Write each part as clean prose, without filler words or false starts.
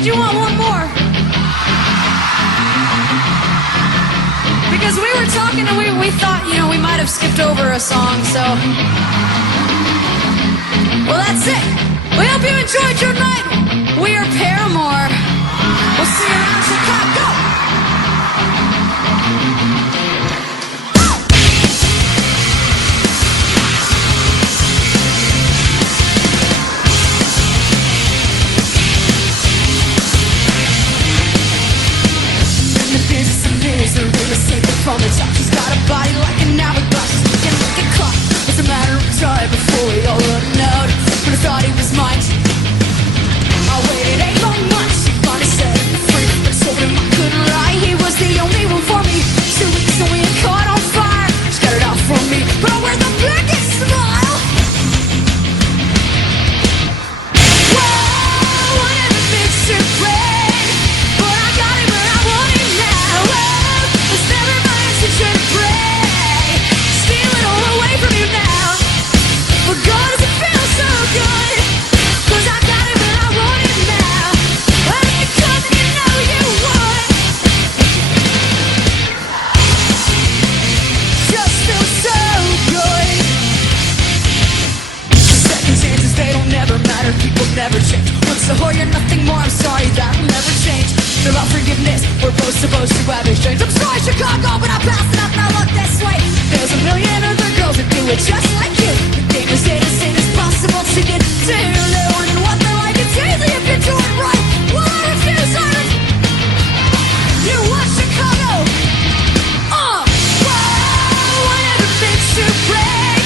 Did you want one more? Because we were talking and we thought, you know, we might have skipped over a song, so. Well, that's it. We hope you enjoyed your night. We are Paramore. We'll see you around Chicago. From the top, she's got a body like an hourglass. She's looking like a clock. It's a matter of time before we all run out. But I thought he was mine. I waited 8 long months. She finally set me free. But I told him I couldn't lie. He was the only one for me. 2 weeks and we had caught on fire. She got it out for me, but I wear the biggest smile. Whoa, I never been so brave, but I got him where I want him now. Whoa, it's never to try to pray, steal it all away from you now. But God, does it feel so good? 'Cause I got it where I want it now. And if you come, then you know you would. Just feels so good. Second chances, they don't never matter. People never change. Once a whore, you're nothing more. I'm sorry, that'll never change. They're about forgiveness, we're both supposed to have exchange. I'm sorry, Chicago, but I'm passing up, now look this way. There's a million other girls that do it just like you. The game is innocent, it's possible to get to. They're wondering what they're like, it's easy if you do it right. Well, I refuse, you want Chicago? Whoa, I never been too brave,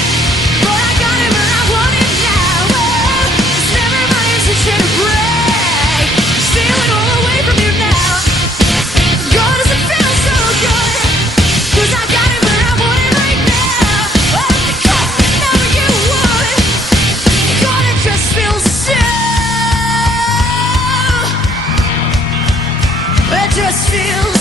but I got it where I want it now. Whoa, it's never my intention to break, steal it all away from you now. God, does it feel so good? 'Cause I got it where I want it right now. Oh, because I know you would. God, it just feels so. It just feels